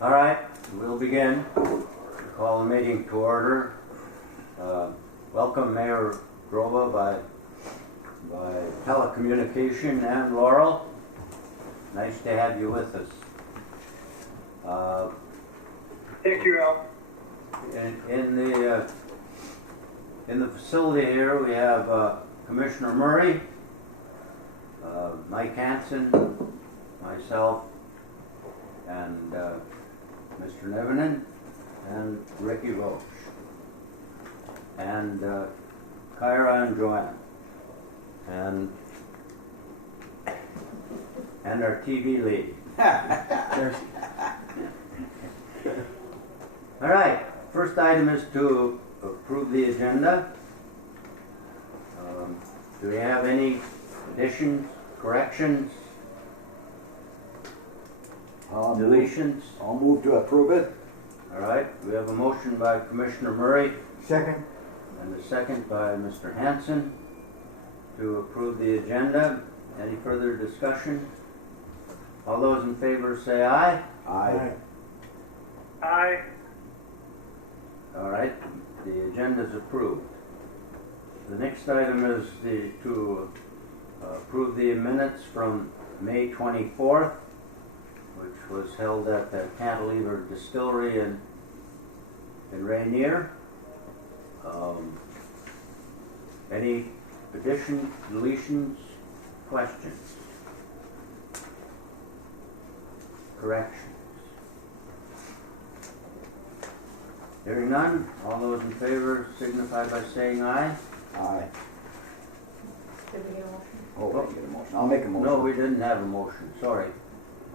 All right, we'll begin. Call the meeting to order. Welcome Mayor Grova by telecommunication and Laurel. Nice to have you with us. Thank you, Al. In the facility here, we have Commissioner Murray, Mike Hansen, myself, and Mr. Nevenen, and Ricky Roach, and Kyra and Joanne, and our TV lead. All right, first item is to approve the agenda. Do we have any additions, corrections, deletions? I'll move to approve it. All right, we have a motion by Commissioner Murray Second. and a second by Mr. Hansen to approve the agenda. Any further discussion? All those in favor say aye. Aye. Aye. All right, the agenda is approved. The next item is to approve the minutes from May 24th, which was held at the Cantilever Distillery in Rainier. Any additions, deletions, questions, corrections? Hearing none, all those in favor signify by saying aye. Aye. Did we get a motion? Oh, I get a motion. I'll make a motion. No, we didn't have a motion, sorry.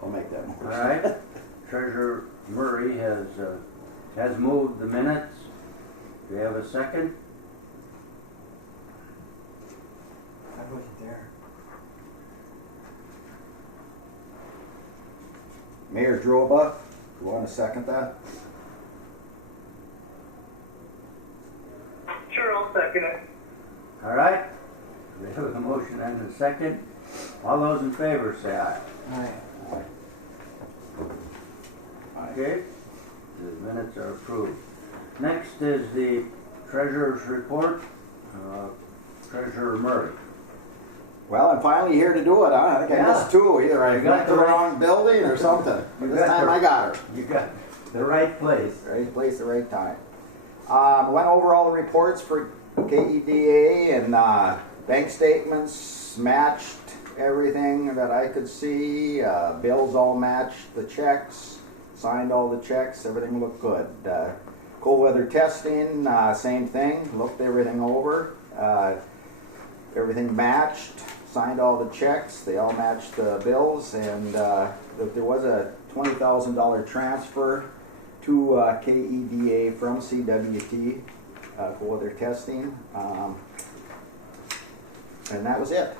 I'll make that motion. All right, Treasurer Murray has moved the minutes. Do we have a second? I wasn't there. Mayor Droba, you want to second that? Sure, I'll second it. All right, we have a motion and a second. All those in favor say aye. Aye. Aye. Aye. Okay, the minutes are approved. Next is the Treasurer's report. Treasurer Murray. Well, I'm finally here to do it, huh? I think I missed two. Either I You got went to the the right- wrong building or something. You This got time the- I got her. You got the right place. Right place, the right time. Went over all the reports for KEDA and bank statements matched everything that I could see. Bills all matched the checks. Signed all the checks. Everything looked good. Cold weather testing, same thing. Looked everything over. Everything matched. Signed all the checks. They all matched the bills, and there was a $20,000 transfer to KEDA from CWT for their testing, and that was it.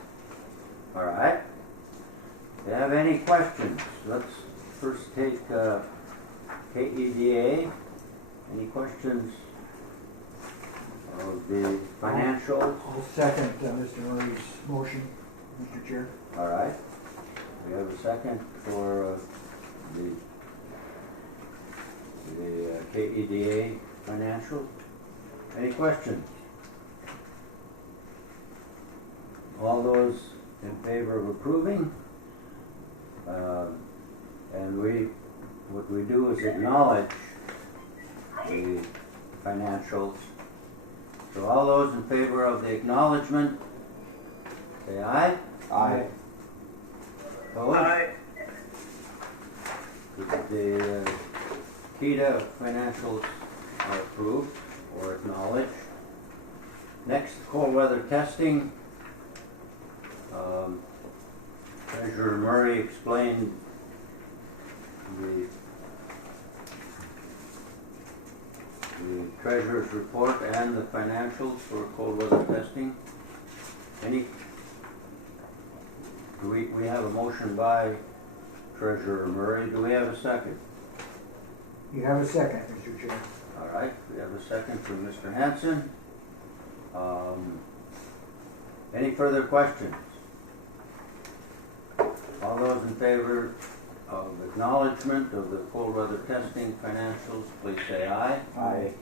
All right. Do you have any questions? Let's first take KEDA. Any questions of the financials? I'll second Mr. Murray's motion, Mr. Chair. All right. We have a second for the KEDA financials. Any questions? All those in favor of approving? And what we do is acknowledge the financials. So all those in favor of the acknowledgement, say aye. Aye. Opposed? Aye. The Keda financials are approved or acknowledged. Next, cold weather testing. Treasurer Murray explained the treasurer's report and the financials for cold weather testing. We have a motion by Treasurer Murray. Do we have a second? You have a second, Mr. Chair. All right, we have a second from Mr. Hansen. Any further questions? All those in favor of acknowledgement of the cold weather testing financials, please say aye. Aye.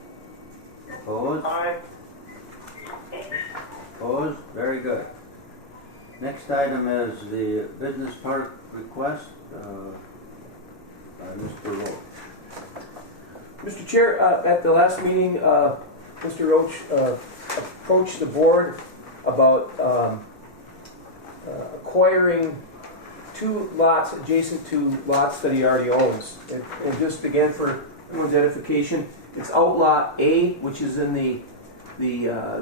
Opposed? Aye. Opposed? Very good. Next item is the business park request, by Mr. Roach. Mr. Chair, at the last meeting, Mr. Roach approached the board about acquiring 2 lots adjacent to lots that he already owns. And just again for everyone's edification, it's Outlot A, which is in the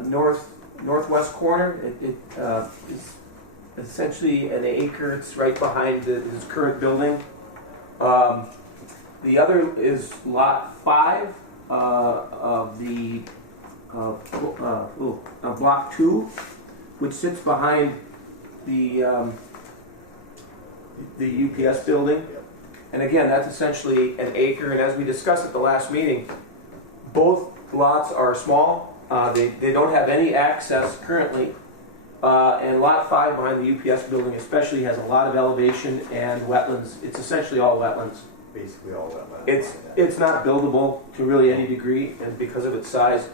northwest corner. It is essentially an acre. It's right behind his current building. The other is Lot 5 of the Block 2, which sits behind the UPS building. And again, that's essentially an acre. And as we discussed at the last meeting, both lots are small. They don't have any access currently. And Lot 5 behind the UPS building especially has a lot of elevation and wetlands. It's essentially all wetlands. Basically all wetlands. It's not buildable to really any degree, and because of its size.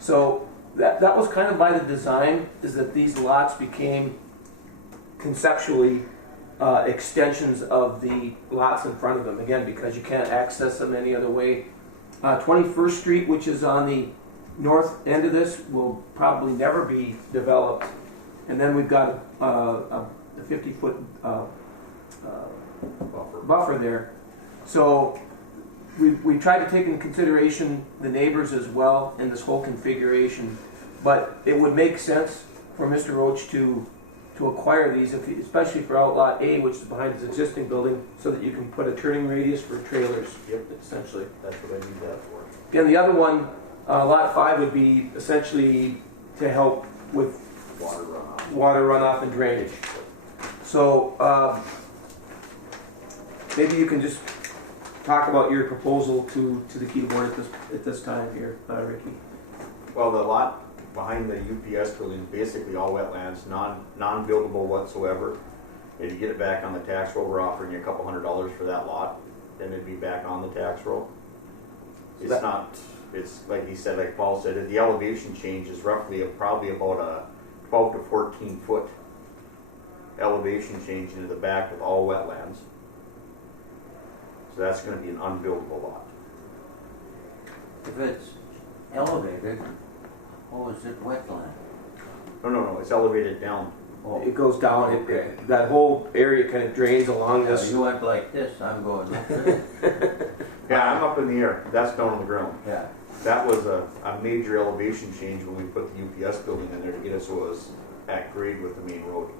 So that was kind of by the design, is that these lots became conceptually extensions of the lots in front of them. Again, because you can't access them any other way. 21st Street, which is on the north end of this, will probably never be developed. And then we've got a 50-foot buffer there. So we tried to take into consideration the neighbors as well in this whole configuration. But it would make sense for Mr. Roach to acquire these, especially for Outlot A, which is behind his existing building, so that you can put a turning radius for trailers. Yep. Essentially. That's what I need that for. Again, the other one, Lot 5, would be essentially to help with water runoff and drainage. So maybe you can just talk about your proposal to the Keda board at this time here, Ricky. Well, the lot behind the UPS building is basically all wetlands, non-buildable whatsoever. If you get it back on the tax roll, we're offering you $200 for that lot. Then it'd be back on the tax roll. It's not. It's like he said, like Paul said, the elevation change is roughly probably about a 12 to 14 foot elevation change into the back with all wetlands. So that's going to be an unbuildable lot. If it's elevated, is it wetland? No, it's elevated down. Oh, It goes down. Okay. That whole area kind of drains along this. you went like this, I'm going like this. Yeah, I'm up in the air. That's down on the ground. Yeah. That was a major elevation change when we put the UPS building in there to get it so it was at grade with the main road.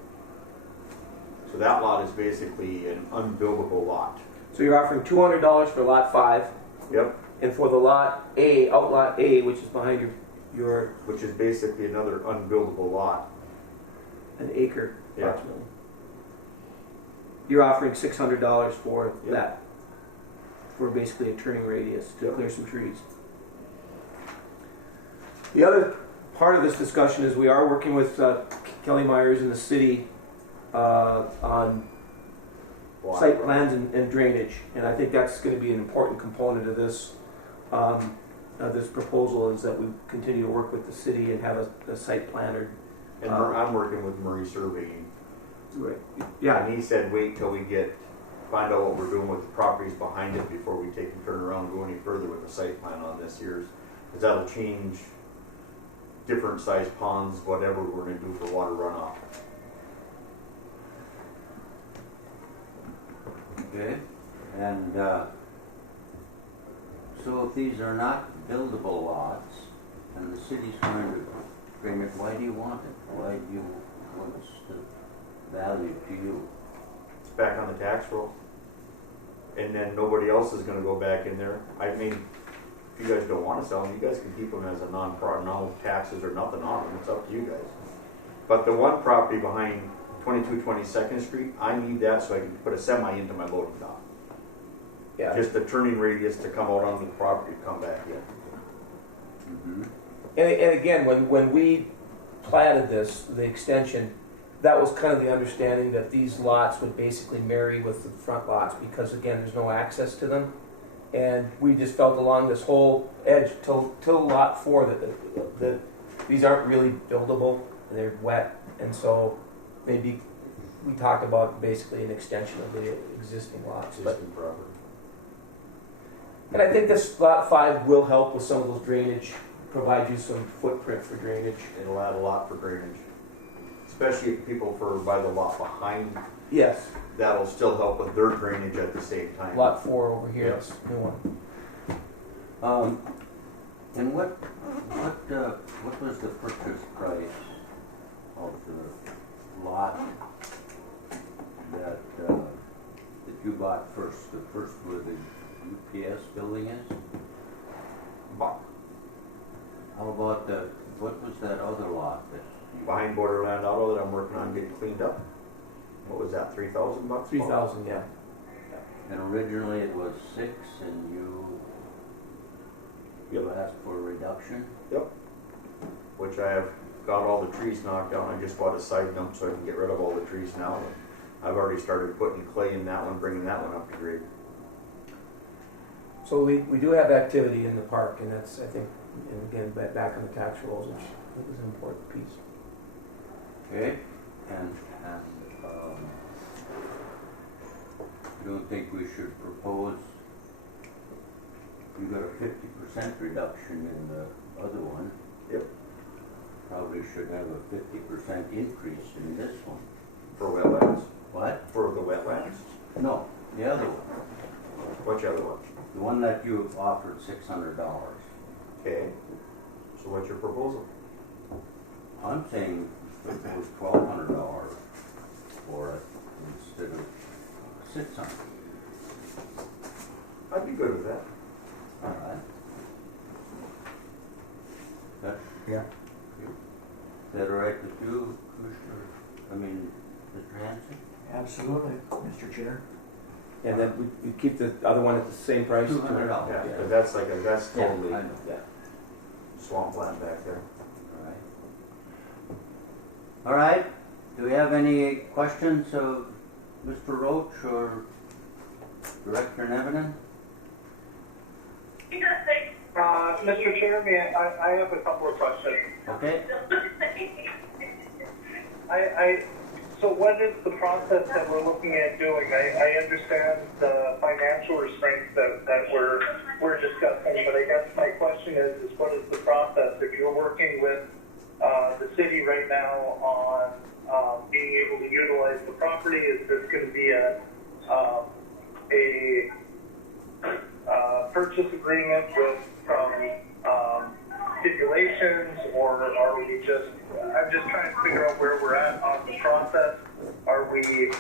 So that lot is basically an unbuildable lot. So you're offering $200 for Lot 5, Yep. and for the Lot A, Outlot A, which is behind your Which is basically another unbuildable lot. an acre Yeah. approximately. You're offering $600 for Yep. that, for basically a turning radius to Yep. clear some trees. The other part of this discussion is we are working with Kelly Myers in the city on site plans and drainage, and I think that's going to be an important component of this this proposal, is that we continue to work with the city and have a site planner. And I'm working with Murray Surveying. Right. Yeah. And he said wait till we find out what we're doing with the properties behind it before we take and turn around and go any further with the site plan on this year's. Because that'll change different size ponds, whatever we're going to do for water runoff. Okay, and so if these are not buildable lots, and the city's going to drain it, why do you want it? What's the value to you? It's back on the tax roll. And then nobody else is going to go back in there. I mean, if you guys don't want to sell them, you guys can keep them as a no taxes or nothing on them. It's up to you guys. But the one property behind 22 22nd Street, I need that so I can put a semi into my loading dock. Yeah. Just the turning radius to come out onto the property to come back in. Mm-hmm. And again, when we platted this, the extension, that was kind of the understanding, that these lots would basically marry with the front lots, because again, there's no access to them. And we just felt along this whole edge till lot 4 that these aren't really buildable, and they're wet, and so maybe we talked about basically an extension of the existing lots. But, Existing property. and I think this lot 5 will help with some of those drainage, provide you some footprint for drainage. It'll add a lot for drainage, especially if people for by the lot behind. Yes, That'll still help with their drainage at the same time. lot 4 over here, Yep. it's a new one. And what was the purchase price of the lot that you bought first? The first where the UPS building is? But How about what was that other lot that you behind Borderland Auto that I'm working on getting cleaned up. What was that, $3,000? 3,000, yeah. And originally it was 6 and you asked for a reduction? Yep. Which I have got all the trees knocked down. I just bought a side dump so I can get rid of all the trees now. I've already started putting clay in that one, bringing that one up to grade. So we do have activity in the park, and that's, I think, and again, back on the tax rolls, which I think is an important piece. Okay, and you don't think we should propose, you got a 50% reduction in the other one. Yep. Probably should have a 50% increase in this one. For wetlands. What? For the wetlands. No, the other one. Which other one? The one that you offered $600. Okay. So what's your proposal? I'm saying it was $1,200 for it instead of $600. I'd be good with that. All right. That, Yeah. is that all right with you, Commissioner? Mr. Hanson? Absolutely, Mr. Chair. And then we keep the other one at the same price? $200. Yeah, Yeah. because that's like that's totally I know. Yeah. swampland back there. All right. All right. Do we have any questions of Mr. Roach or Director Nevenin? Mr. Chairman, I have a couple of questions. Okay. So what is the process that we're looking at doing? I understand the financial restraints that we're discussing, but I guess my question is what is the process? If you're working with the city right now on being able to utilize the property, is this going to be a purchase agreement with stipulations, or are we just? I'm just trying to figure out where we're at on the process. Are we?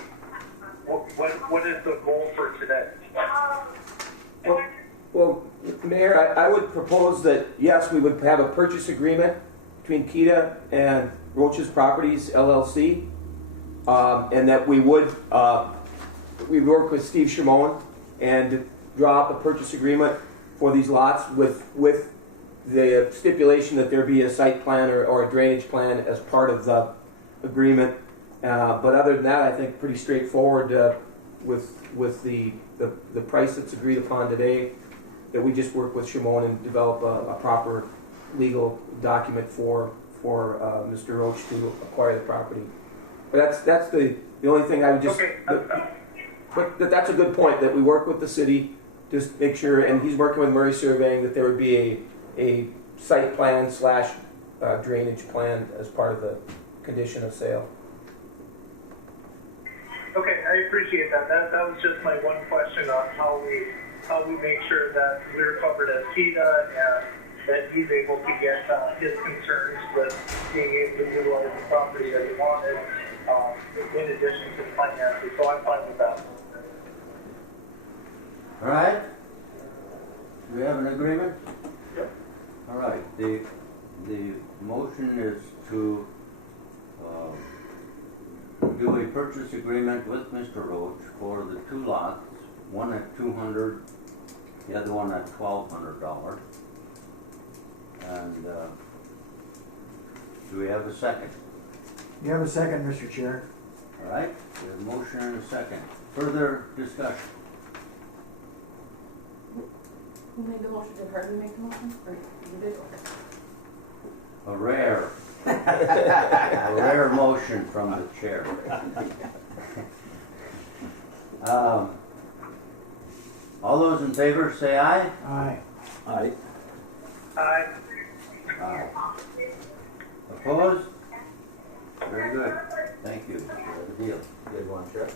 What is the goal for today? Well, Mayor, I would propose that, yes, we would have a purchase agreement between Keda and Roach's Properties LLC, and that we would we'd work with Steve Shimon and draw up a purchase agreement for these lots with the stipulation that there be a site plan or a drainage plan as part of the agreement. But other than that, I think pretty straightforward with the price that's agreed upon today, that we just work with Shimon and develop a proper legal document for Mr. Roach to acquire the property. But that's the only thing I would just. Okay. But that's a good point, that we work with the city, just make sure, and he's working with Murray Surveying, that there would be a site plan / drainage plan as part of the condition of sale. Okay, I appreciate that. That was just my one question on how we make sure that we're covered as Keda and that he's able to get his concerns with being able to utilize the property that he wanted in addition to the finances. So I'm fine with that. All right. Do we have an agreement? Yep. All right. The motion is to do a purchase agreement with Mr. Roach for the two lots, one at $200, the other one at $1,200. And do we have a second? You have a second, Mr. Chair. All right, we have a motion and a second. Further discussion? Who made the motion? Did Harvey make the motion? Or you did? Okay. A rare motion from the chair. All those in favor say aye. Aye. Aye. Aye. Aye. Opposed? Very good. Thank you. You have a deal. You guys want to check?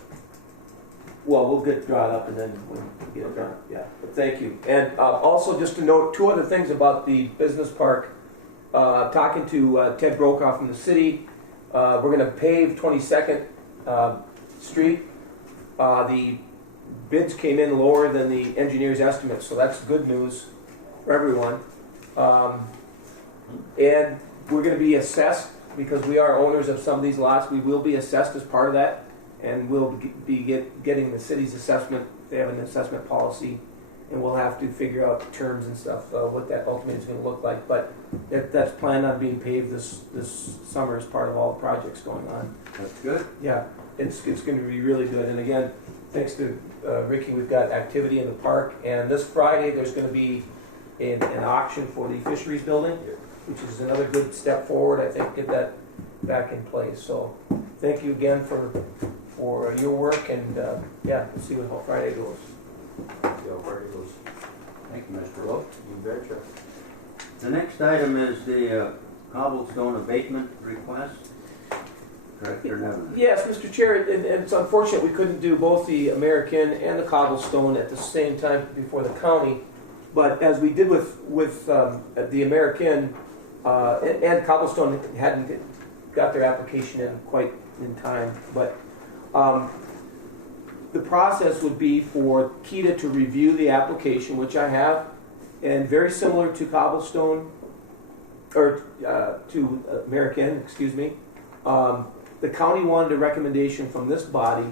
Well, we'll get drawn up and then we'll get it done. Yeah, but thank you. And also, just to note, two other things about the business park. Talking to Ted Brokaw from the city, we're going to pave 22nd Street. The bids came in lower than the engineer's estimate, so that's good news for everyone. And we're going to be assessed, because we are owners of some of these lots, we will be assessed as part of that, and we'll be getting the city's assessment. They have an assessment policy, and we'll have to figure out the terms and stuff, what that ultimately is going to look like. But that's planned on being paved this summer as part of all the projects going on. That's good. Yeah, it's going to be really good. And again, thanks to Ricky, we've got activity in the park. And this Friday, there's going to be an auction for the fisheries building, which is another good step forward, I think, get that back in place. So thank you again for your work, and yeah, we'll see how Friday goes. Yeah, where it goes. Thank you, Mr. Rowe. You betcha. The next item is the cobblestone abatement request. Director Nevin. Yes, Mr. Chair, and it's unfortunate we couldn't do both the American and the cobblestone at the same time before the county. But as we did with the American and cobblestone hadn't got their application in quite in time. But the process would be for Keda to review the application, which I have, and very similar to cobblestone, or to American, excuse me. The county wanted a recommendation from this body,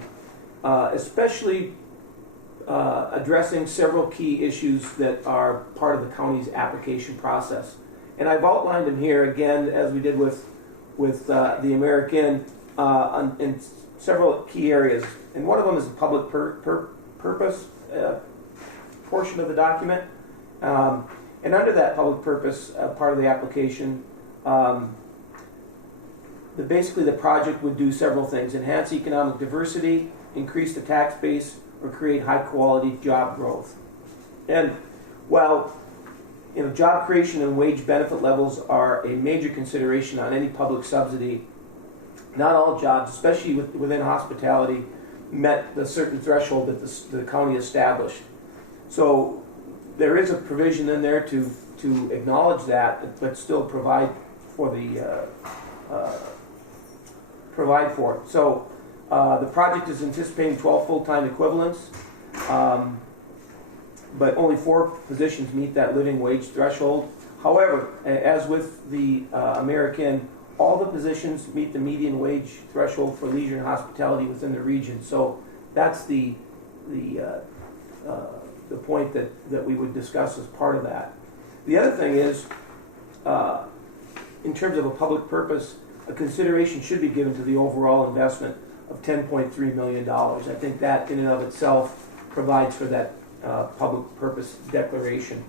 especially addressing several key issues that are part of the county's application process. And I've outlined them here again, as we did with the American, in several key areas. And one of them is the public purpose portion of the document. And under that public purpose part of the application, basically the project would do several things: enhance economic diversity, increase the tax base, or create high quality job growth. And while job creation and wage benefit levels are a major consideration on any public subsidy, not all jobs, especially within hospitality, met the certain threshold that the county established. So there is a provision in there to acknowledge that, but still provide for it. So the project is anticipating 12 full-time equivalents, but only 4 positions meet that living wage threshold. However, as with the American, all the positions meet the median wage threshold for leisure and hospitality within the region. So that's the point that we would discuss as part of that. The other thing is, in terms of a public purpose, a consideration should be given to the overall investment of $10.3 million. I think that in and of itself provides for that public purpose declaration.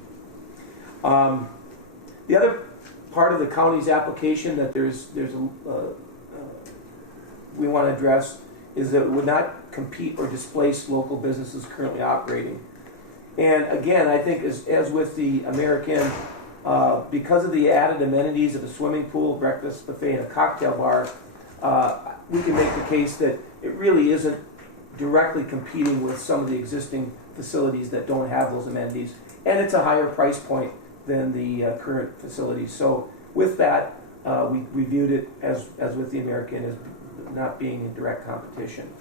The other part of the county's application that we want to address is that it would not compete or displace local businesses currently operating. And again, I think as with the American, because of the added amenities of a swimming pool, breakfast buffet, and a cocktail bar, we can make the case that it really isn't directly competing with some of the existing facilities that don't have those amenities. And it's a higher price point than the current facilities. So with that, we viewed it as with the American as not being in direct competition.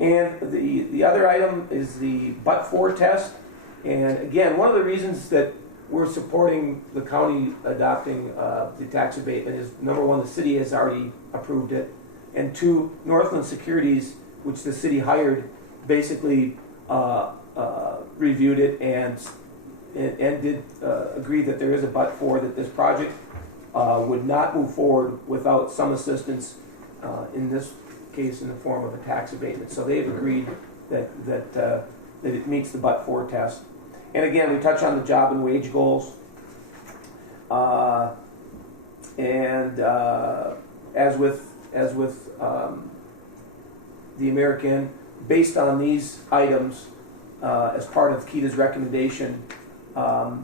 And the other item is the but-for test. And again, one of the reasons that we're supporting the county adopting the tax abatement is, number one, the city has already approved it, and 2, Northland Securities, which the city hired, basically reviewed it and did agree that there is a but-for, that this project would not move forward without some assistance in this case in the form of a tax abatement. So they've agreed that it meets the but-for test. And again, we touch on the job and wage goals. As with the American, based on these items, as part of Keda's recommendation, I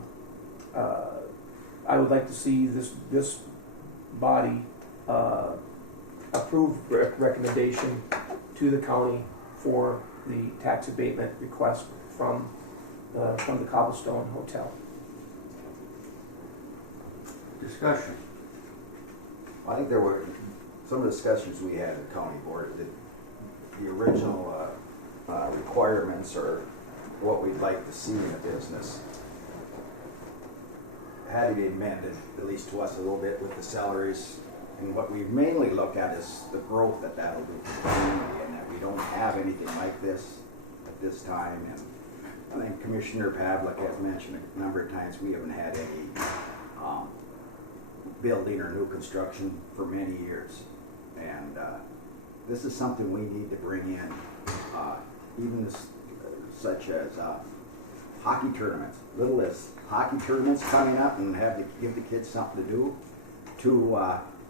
would like to see this body approve recommendation to the county for the tax abatement request from the Cobblestone Hotel. Discussion. I think there were some discussions we had at the county board that the original requirements or what we'd like to see in a business had to be amended, at least to us a little bit with the salaries. And what we mainly look at is the growth that'll do for the community, and that we don't have anything like this at this time. And I think Commissioner Pavlik has mentioned a number of times we haven't had any building or new construction for many years. And this is something we need to bring in, even such as hockey tournaments. Little as hockey tournaments coming up and give the kids something to do, to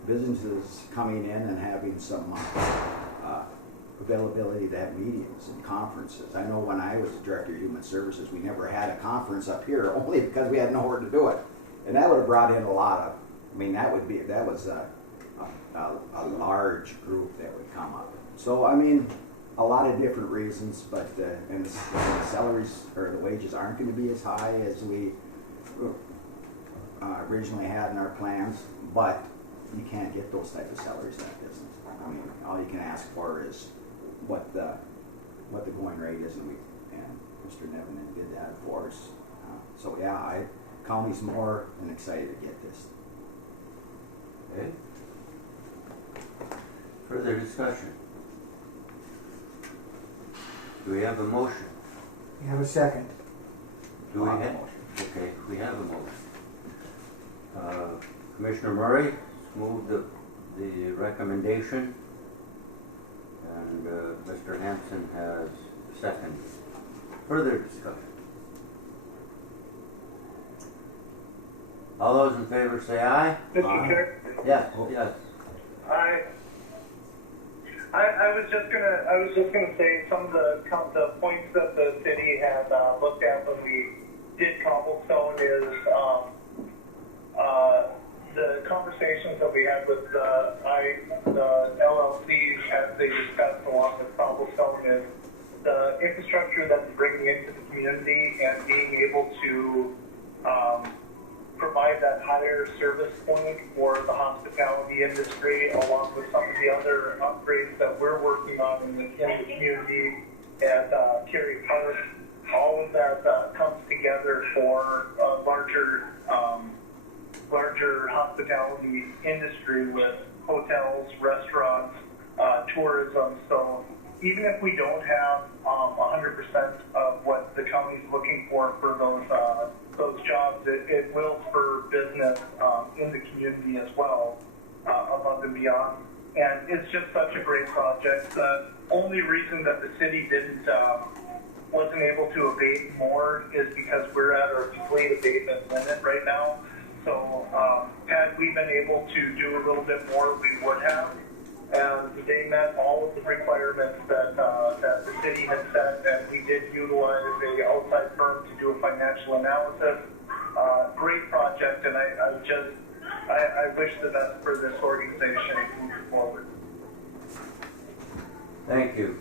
businesses coming in and having some availability to have meetings and conferences. I know when I was the Director of Human Services, we never had a conference up here only because we had nowhere to do it. And that would have brought in a lot of, that was a large group that would come up. So, a lot of different reasons, but and the salaries or the wages aren't going to be as high as we originally had in our plans, but you can't get those type of salaries in that business. All you can ask for is what the going rate is, and Mr. Nevin did that for us. So yeah, county's more than excited to get this. Okay. Further discussion? Do we have a motion? You have a second. Do we have? Okay, we have a motion. Commissioner Murray moved the recommendation, and Mr. Hanson has seconded. Further discussion? All those in favor say aye. Mr. Chair? Yes, yes. I was just gonna say some of the points that the city had looked at when we did Cobblestone is the conversations that we had with the LLCs as they discussed along with Cobblestone is the infrastructure that we're bringing into the community and being able to provide that higher service point for the hospitality industry, along with some of the other upgrades that we're working on in the community at Cary Park. All of that comes together for a larger hospitality industry with hotels, restaurants, tourism. So even if we don't have 100% of what the county's looking for those jobs, it will spur business in the community as well, above and beyond. And it's just such a great project. The only reason that the city wasn't able to abate more is because we're at our complete abatement limit right now. So had we been able to do a little bit more, we would have. And they met all of the requirements that the city had set, and we did utilize an outside firm to do a financial analysis. Great project, and I wish the best for this organization moving forward. Thank you.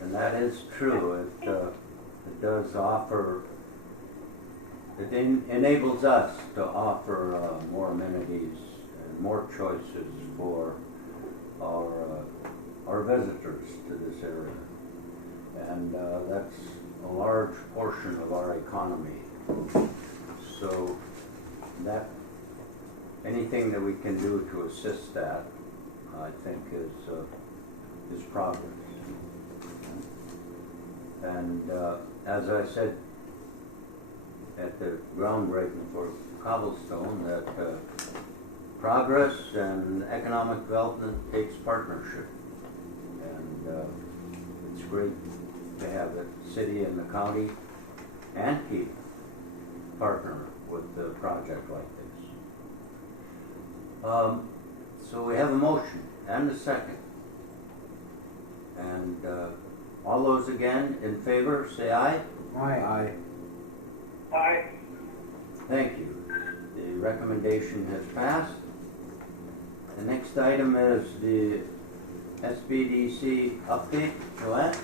And that is true. It does offer. It enables us to offer more amenities and more choices for our visitors to this area, and that's a large portion of our economy. So that anything that we can do to assist that, I think, is progress. And as I said at the groundbreaking for Cobblestone, that progress and economic development takes partnership. And it's great to have the city and the county and Keda partner with a project like this. So we have a motion and a second. And all those again in favor, say aye. Aye. Aye. Thank you. The recommendation has passed. The next item is the SBDC update. Joanne?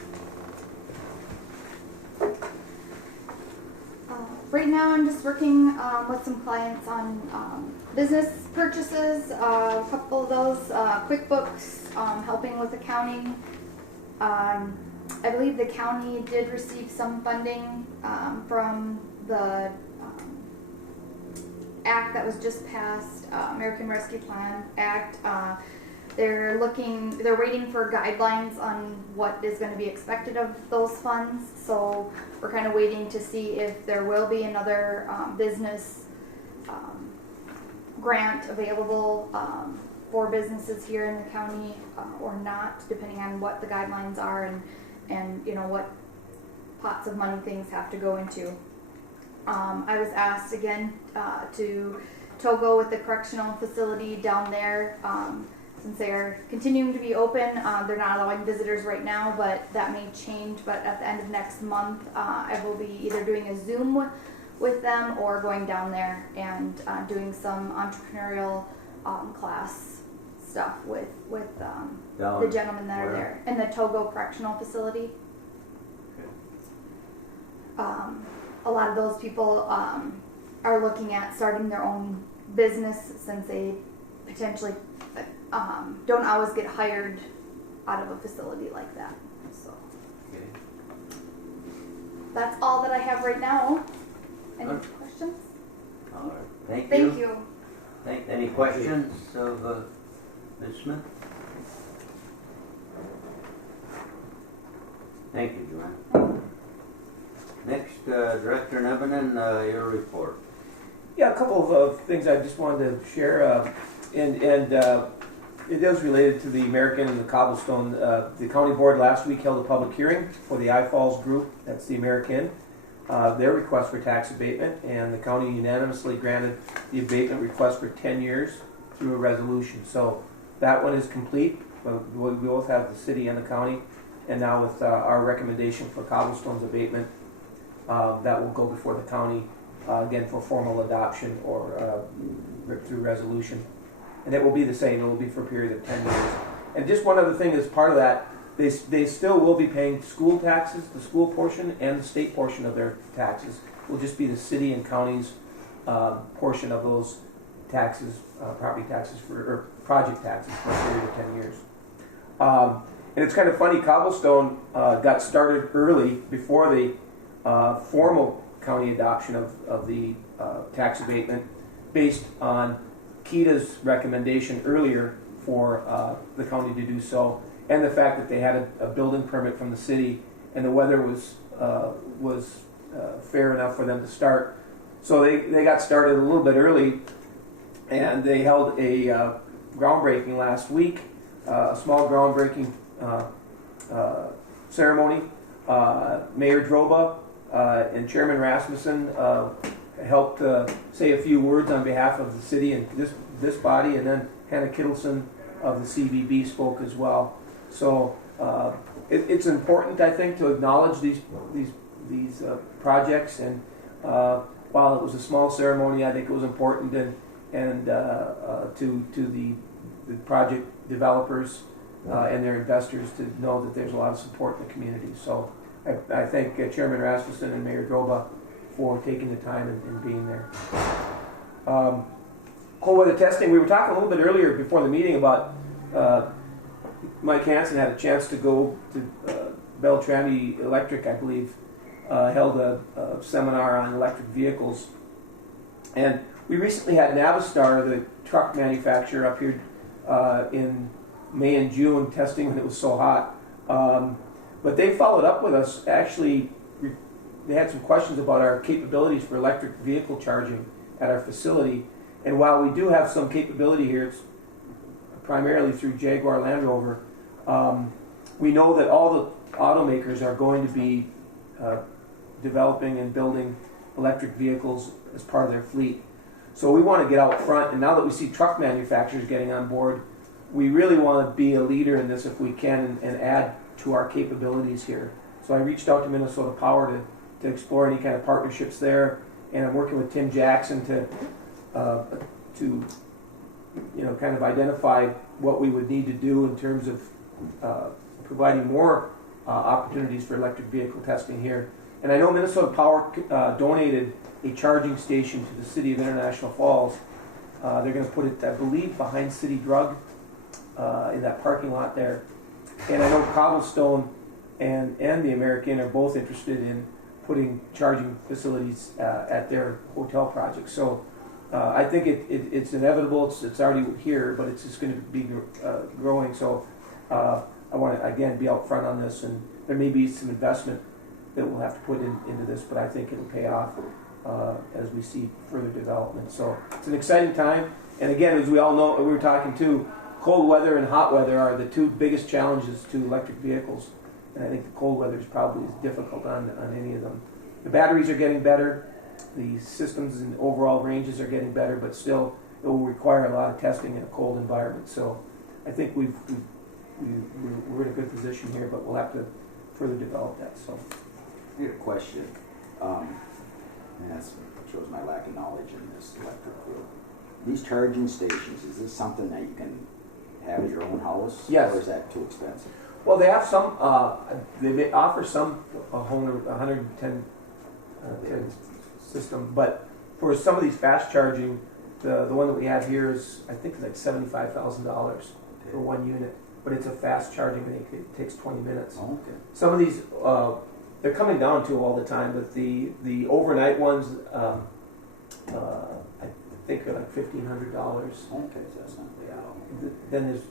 Right now, I'm just working with some clients on business purchases. A couple of those, QuickBooks, helping with accounting. I believe the county did receive some funding from the act that was just passed, American Rescue Plan Act. They're waiting for guidelines on what is going to be expected of those funds. So we're kind of waiting to see if there will be another business grant available for businesses here in the county or not, depending on what the guidelines are and you know what pots of money things have to go into. I was asked again to go with the correctional facility down there. Since they are continuing to be open, they're not allowing visitors right now, but that may change. But at the end of next month, I will be either doing a Zoom with them or going down there and doing some entrepreneurial class stuff with the gentlemen that are there in the Togo Correctional Facility. A lot of those people are looking at starting their own business since they potentially don't always get hired out of a facility like that. So that's all that I have right now. Any questions? All right. Thank you. Thank you. Any questions of Ms. Smith? Thank you, Joanne. Next, Director Nevenin, your report. Yeah, a couple of things I just wanted to share, and it is related to the American and the Cobblestone. The county board last week held a public hearing for the iFalls group, that's the American, their request for tax abatement, and the county unanimously granted the abatement request for 10 years through a resolution. So that one is complete. We both have the city and the county, and now with our recommendation for Cobblestone's abatement, that will go before the county again for formal adoption or through resolution. And it will be the same. It will be for a period of 10 years. And just one other thing as part of that, they still will be paying school taxes, the school portion and the state portion of their taxes. It will just be the city and county's portion of those taxes, property taxes or project taxes for a period of 10 years. And it's kind of funny, Cobblestone got started early before the formal county adoption of the tax abatement based on Keda's recommendation earlier for the county to do so, and the fact that they had a building permit from the city and the weather was fair enough for them to start. So they got started a little bit early, and they held a groundbreaking last week, a small groundbreaking ceremony. Mayor Droba and Chairman Rasmussen helped say a few words on behalf of the city and this body, and then Hannah Kittleson of the CBB spoke as well. So it's important, I think, to acknowledge these projects. And while it was a small ceremony, I think it was important and to the project developers and their investors to know that there's a lot of support in the community. So I thank Chairman Rasmussen and Mayor Droba for taking the time and being there. Cold weather testing, we were talking a little bit earlier before the meeting about Mike Hansen had a chance to go to Beltrami Electric, I believe, held a seminar on electric vehicles. And we recently had Navistar, the truck manufacturer, up here in May and June testing when it was so hot. But they followed up with us. Actually, they had some questions about our capabilities for electric vehicle charging at our facility. And while we do have some capability here, it's primarily through Jaguar Land Rover. We know that all the automakers are going to be developing and building electric vehicles as part of their fleet. So we want to get out front, and now that we see truck manufacturers getting on board, we really want to be a leader in this if we can and add to our capabilities here. So I reached out to Minnesota Power to explore any kind of partnerships there, and I'm working with Tim Jackson to kind of identify what we would need to do in terms of providing more opportunities for electric vehicle testing here. And I know Minnesota Power donated a charging station to the city of International Falls. They're going to put it, I believe, behind City Drug in that parking lot there. And I know Cobblestone and the American are both interested in putting charging facilities at their hotel projects. So I think it's inevitable. It's already here, but it's just going to be growing. So I want to, again, be out front on this, and there may be some investment that we'll have to put into this, but I think it'll pay off as we see further development. So it's an exciting time. And again, as we all know, we were talking too, cold weather and hot weather are the two biggest challenges to electric vehicles. And I think the cold weather is probably as difficult on any of them. The batteries are getting better. The systems and overall ranges are getting better, but still it will require a lot of testing in a cold environment. So I think we're in a good position here, but we'll have to further develop that. So I had a question, and that shows my lack of knowledge in this electric field. These charging stations, is this something that you can have at your own house? Yes. Or is that too expensive? well, they have some. They offer some home 110 system, but for some of these fast charging, the one that we have here is I think like $75,000 for one unit. But it's a fast charging. It takes 20 minutes. Oh, okay. Some of these they're coming down to all the time, but the overnight ones I think they're like $1,500. Okay, so that's not bad. Yeah. Then there's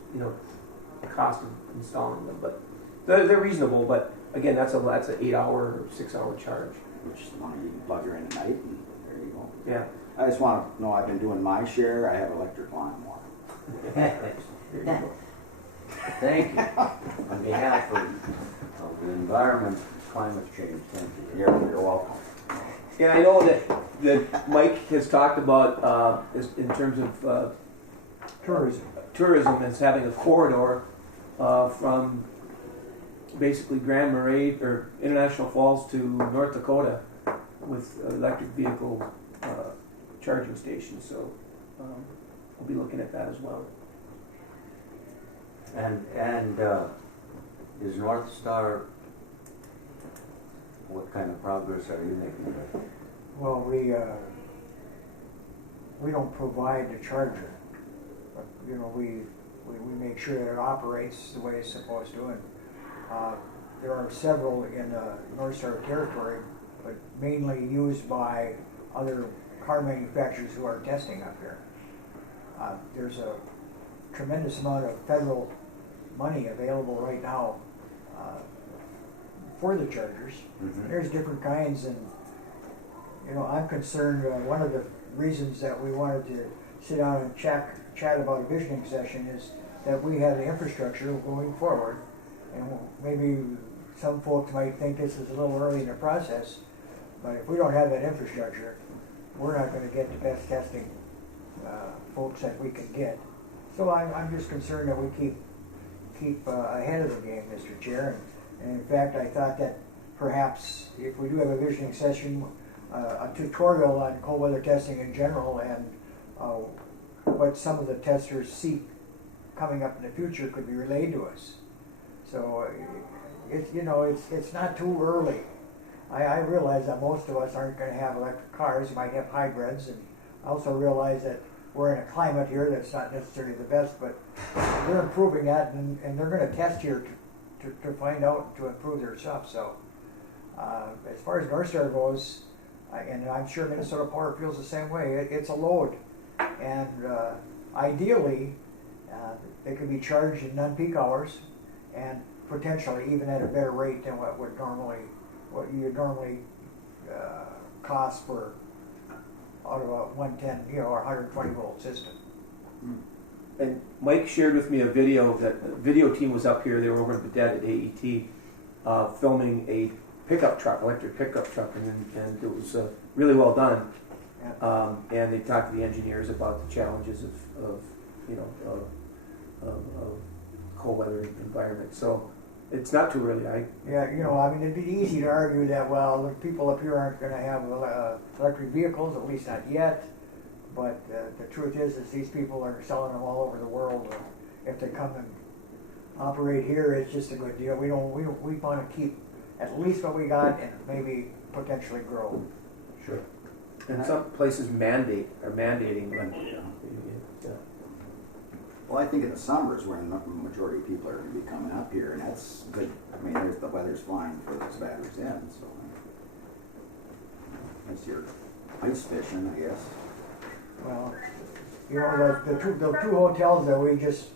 the cost of installing them, but they're reasonable. But again, that's an 8-hour or 6-hour charge. Which is the money you can plug her in at night, and there you go. Yeah. I just want to know I've been doing my share. I have electric lawnmower. There you go. Thank you. On behalf of the environment, climate change, thank you. You're welcome. And I know that Mike has talked about in terms of tourism as having a corridor from basically Grand Marais or International Falls to North Dakota with electric vehicle charging stations. So we'll be looking at that as well. And is North Star, what kind of progress are you making with it? Well, we don't provide the charger, but we make sure that it operates the way it's supposed to. And there are several in the North Star territory, but mainly used by other car manufacturers who are testing up here. There's a tremendous amount of federal money available right now for the chargers. Mm-hmm. There's different kinds, and I'm concerned. One of the reasons that we wanted to sit down and chat about a visioning session is that we have the infrastructure going forward, and maybe some folks might think this is a little early in the process, but if we don't have that infrastructure, we're not going to get the best testing folks that we can get. So I'm just concerned that we keep ahead of the game, Mr. Chair. And in fact, I thought that perhaps if we do have a visioning session, a tutorial on cold weather testing in general and what some of the testers see coming up in the future could be relayed to us. So it's not too early. I realize that most of us aren't going to have electric cars. You might have hybrids, and I also realize that we're in a climate here that's not necessarily the best, but they're improving that, and they're going to test here to find out, to improve their stuff. So as far as North Star goes, and I'm sure Minnesota Power feels the same way, it's a load. And ideally, they could be charged in non-peak hours and potentially even at a better rate than what you normally cost for out of a 110, or 120 volt system. And Mike shared with me a video that the video team was up here. They were over in Keda at AET, filming a pickup truck, electric pickup truck, and it was really well done. Yeah. And they talked to the engineers about the challenges of cold weather environment. So it's not too early. Yeah, I mean, it'd be easy to argue that, well, the people up here aren't going to have electric vehicles, at least not yet. But the truth is these people are selling them all over the world. If they come and operate here, it's just a good deal. We want to keep at least what we got and maybe potentially grow. Sure. And some places mandating. Yeah. Well, I think in the summers when the majority of people are going to be coming up here, and that's good. I mean, the weather's fine for those batteries in, so that's your ice fishing, I guess. Well, the two hotels that we just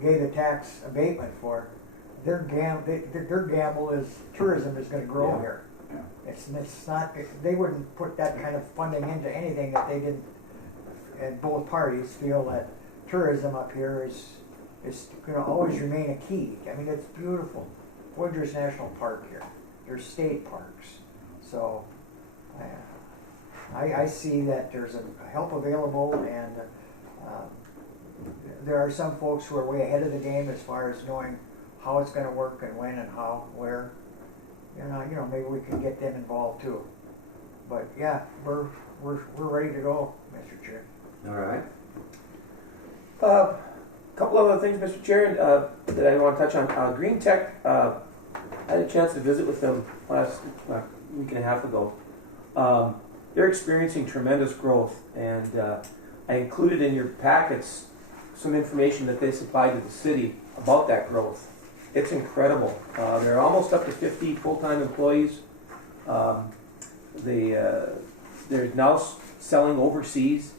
gave the tax abatement for, their gamble is tourism is going to grow Yeah. here. Yeah. It's not, they wouldn't put that kind of funding into anything that they didn't, and both parties feel that tourism up here is going to always remain a key. I mean, it's beautiful. Woodrush National Park here. There's state parks. So I see that there's a help available, and there are some folks who are way ahead of the game as far as knowing how it's going to work and when and how, where. Maybe we can get them involved too. But yeah, we're ready to go, Mr. Chair. All right. A couple other things, Mr. Chair, that I want to touch on. Green Tech, I had a chance to visit with them last week and a half ago. They're experiencing tremendous growth, and I included in your packets some information that they supplied to the city about that growth. It's incredible. They're almost up to 50 full-time employees. They're now selling overseas,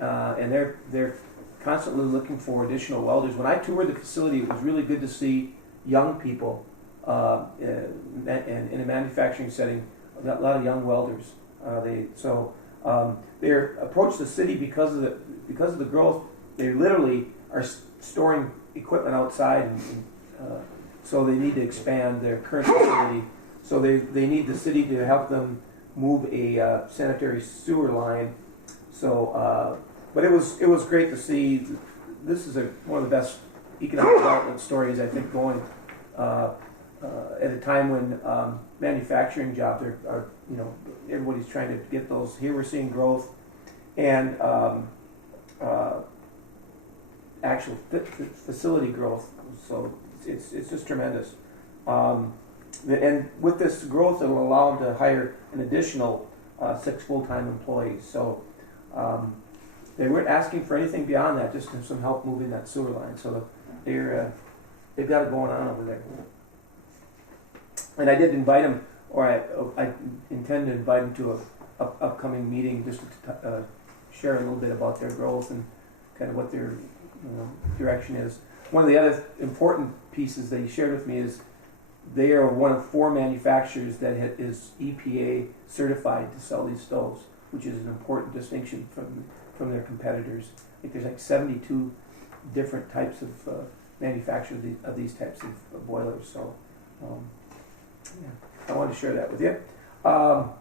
and they're constantly looking for additional welders. When I toured the facility, it was really good to see young people in a manufacturing setting. A lot of young welders. They approached the city because of the growth. They literally are storing equipment outside, and so they need to expand their current facility. So they need the city to help them move a sanitary sewer line. So, but it was great to see. This is one of the best economic development stories I think going at a time when manufacturing jobs are everybody's trying to get those. Here we're seeing growth and actual facility growth. So it's just tremendous. And with this growth, it'll allow them to hire an additional 6 full-time employees. So they weren't asking for anything beyond that, just some help moving that sewer line. So they've got it going on over there. And I did invite them, or I intend to invite them to a upcoming meeting just to share a little bit about their growth and kind of what their direction is. One of the other important pieces that he shared with me is they are one of 4 manufacturers that is EPA certified to sell these stoves, which is an important distinction from their competitors. I think there's like 72 different types of manufacturers of these types of boilers. So I wanted to share that with you.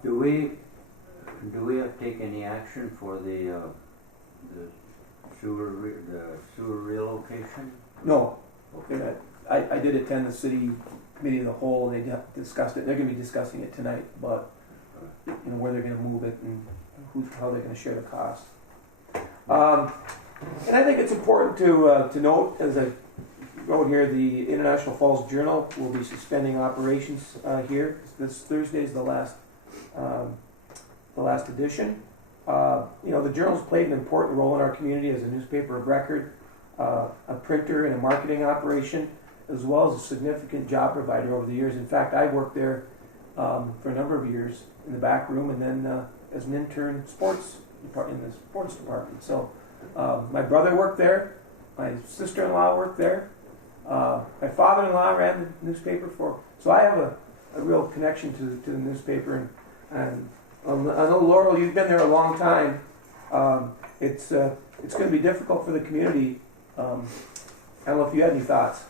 Do we have to take any action for the sewer relocation? No, I did attend the city committee of the whole. They discussed it. They're going to be discussing it tonight, but where they're going to move it and how they're going to share the cost. And I think it's important to note, as I wrote here, the International Falls Journal will be suspending operations here. This Thursday is the last edition. The journal's played an important role in our community as a newspaper of record, a printer and a marketing operation, as well as a significant job provider over the years. In fact, I worked there for a number of years in the back room, and then as an intern in the sports department. So my brother worked there, my sister-in-law worked there, my father-in-law ran the newspaper so I have a real connection to the newspaper, and I know Laurel, you've been there a long time. It's going to be difficult for the community. I don't know if you had any thoughts.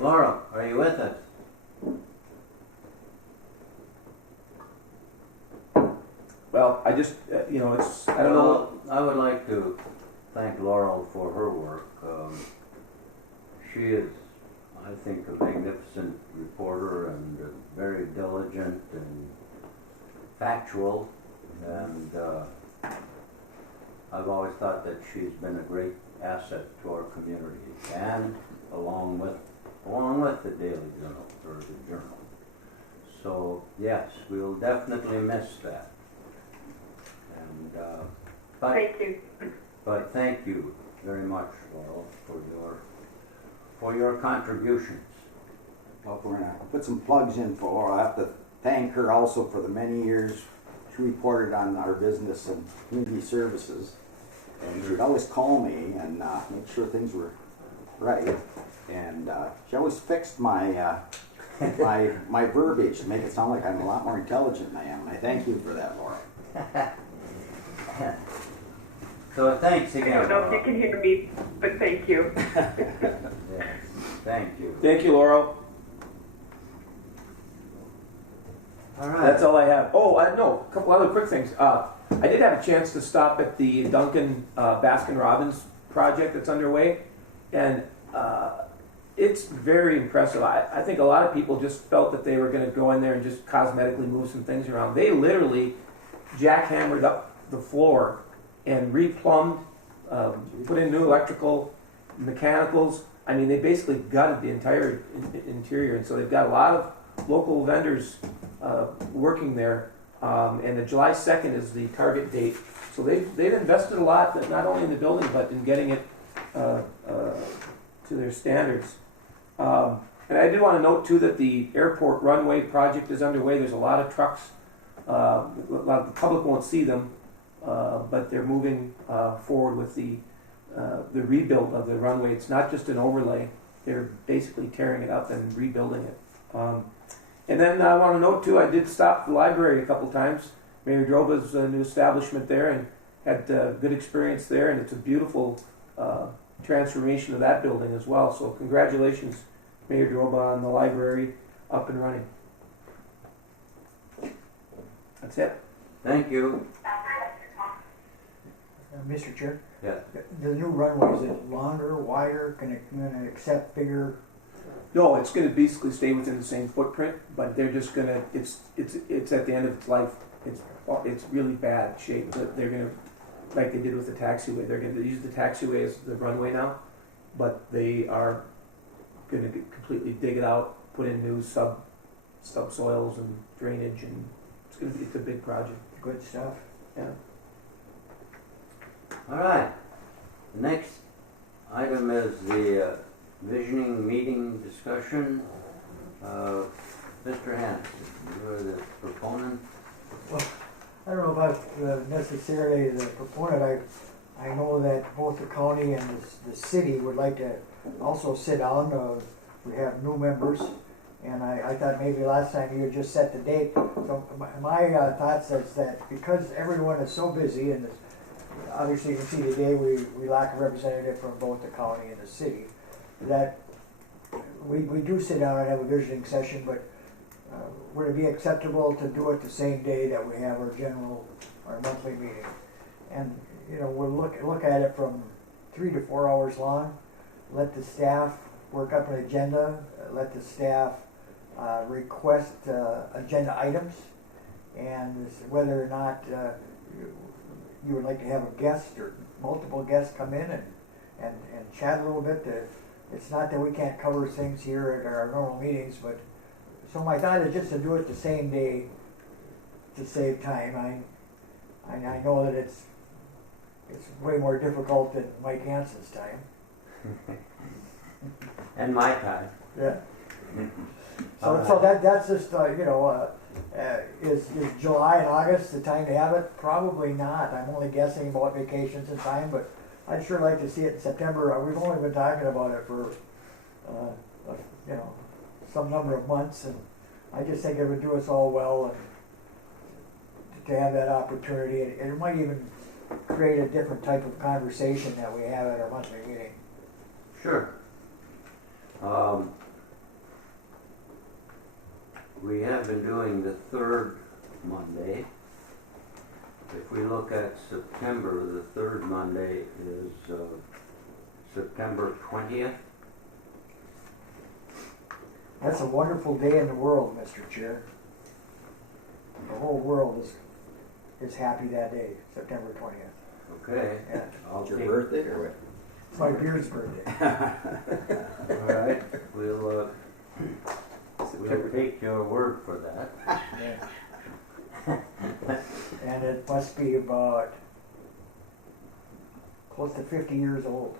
Laurel, are you with us? Well, I just, it's, I don't know. Well, I would like to thank Laurel for her work. She is, I think, a magnificent reporter and very diligent and factual. And I've always thought that she's been a great asset to our community, and along with the Daily Journal or the Journal. So yes, we'll definitely miss that. And Thank you. But thank you very much, Laurel, for your contributions. Well, if we're gonna put some plugs in for Laura, I have to thank her also for the many years she reported on our business and community services. And she'd always call me and make sure things were right. And she always fixed my my verbiage to make it sound like I'm a lot more intelligent than I am. And I thank you for that, Laura. So thanks I again. don't know if you can hear me, but thank you. Yes, thank you. Thank you, Laurel. All right. That's all I have. Oh, no, a couple other quick things. I did have a chance to stop at the Duncan Baskin-Robbins project that's underway, and it's very impressive. I think a lot of people just felt that they were going to go in there and just cosmetically move some things around. They literally jackhammered up the floor and replumbed, put in new electrical, mechanicals. I mean, they basically gutted the entire interior, and so they've got a lot of local vendors working there. And the July 2nd is the target date. So they've invested a lot, not only in the building, but in getting it to their standards. And I did want to note, too, that the airport runway project is underway. There's a lot of trucks. A lot of the public won't see them, but they're moving forward with the rebuild of the runway. It's not just an overlay. They're basically tearing it up and rebuilding it. And then I want to note, too, I did stop the library a couple times, Mayor Droba's new establishment there, and had good experience there, and it's a beautiful transformation of that building as well. So congratulations, Mayor Droba, on the library up and running. That's it. Thank you. Mr. Chair, Yes. the new runway, is it longer, wider, can it accept bigger? No, it's going to basically stay within the same footprint, but they're just going to. It's at the end of its life. It's really bad shape. They're going to, like they did with the taxiway. They're going to use the taxiway as the runway now, but they are going to completely dig it out, put in new subsoils and drainage, and it's a big project. Good stuff. Yeah. All right. The next item is the visioning meeting discussion. Mr. Hanson, you are the proponent. Well, I don't know if I'm necessarily the proponent. I know that both the county and the city would like to also sit down. We have new members, and I thought maybe last time you had just set the date. So my thoughts is that because everyone is so busy, and obviously you can see today we lack a representative from both the county and the city, that we do sit down and have a visioning session, but would it be acceptable to do it the same day that we have our monthly meeting? And we'll look at it from 3 to 4 hours long. Let the staff work up an agenda. Let the staff request agenda items, and whether or not you would like to have a guest or multiple guests come in and chat a little bit. It's not that we can't cover things here at our normal meetings, but so my thought is just to do it the same day to save time. I know that it's way more difficult than Mike Hanson's time. And my time. Yeah. So that's just is July and August the time to have it? Probably not. I'm only guessing about vacations and time, but I'd sure like to see it in September. We've only been talking about it for some number of months, and I just think it would do us all well and to have that opportunity. And it might even create a different type of conversation that we have at our monthly meeting. Sure. We have been doing the third Monday. If we look at September, the third Monday is September 20th. That's a wonderful day in the world, Mr. Chair. The whole world is happy that day, September 20th. Okay. Yeah. I'll It's your take- birthday or what? It's my beard's birthday. All right. We'll take your word for that. Yeah. And it must be about close to 50 years old.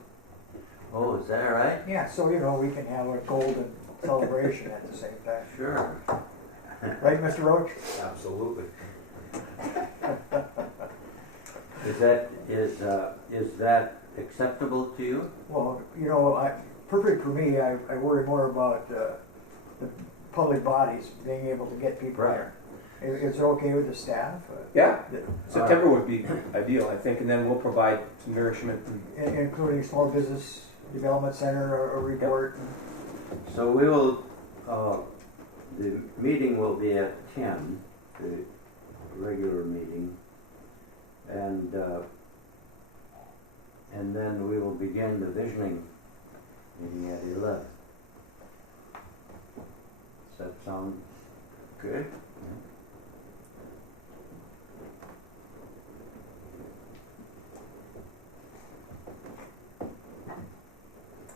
Oh, is that right? Yeah, so we can have a golden celebration at the same time. Sure. Right, Mr. Roach? Absolutely. Is that acceptable to you? Well, perfect for me. I worry more about the public bodies being able to get people there. Is it okay with the staff? Yeah, September would be ideal, I think, and then we'll provide some nourishment. Including Small Business Development Center, a report. So we will, the meeting will be at 10, the regular meeting, and then we will begin the visioning meeting at 11. Does that sound good?